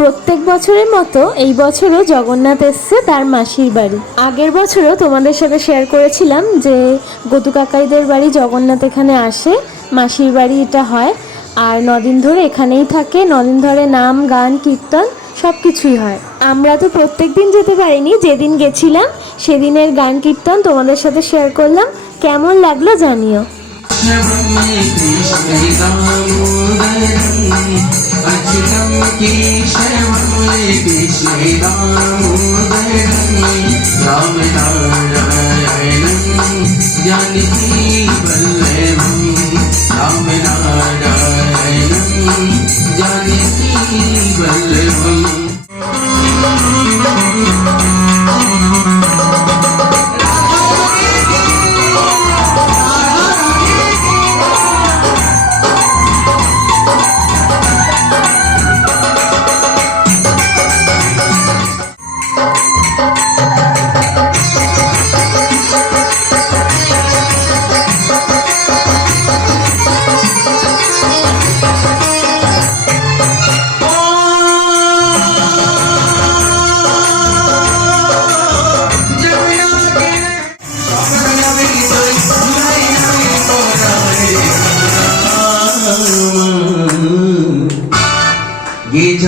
প্রত্যেক বছরের মতো এই বছরও জগন্নাথ এসছে তার মাসির বাড়ি। আগের বছরও তোমাদের সাথে শেয়ার করেছিলাম যে গতু কাকাইদের বাড়ি জগন্নাথ এখানে আসে, মাসির বাড়ি এটা হয়, আর 9 দিন ধরে এখানেই থাকে। 9 দিন ধরে নাম গান কীর্তন সব কিছুই হয়। আমরা তো প্রত্যেক দিন যেতে পারিনি, যেদিন গেছিলাম সেদিনের গান কীর্তন তোমাদের সাথে শেয়ার করলাম। কেমন লাগলো জানিও। Get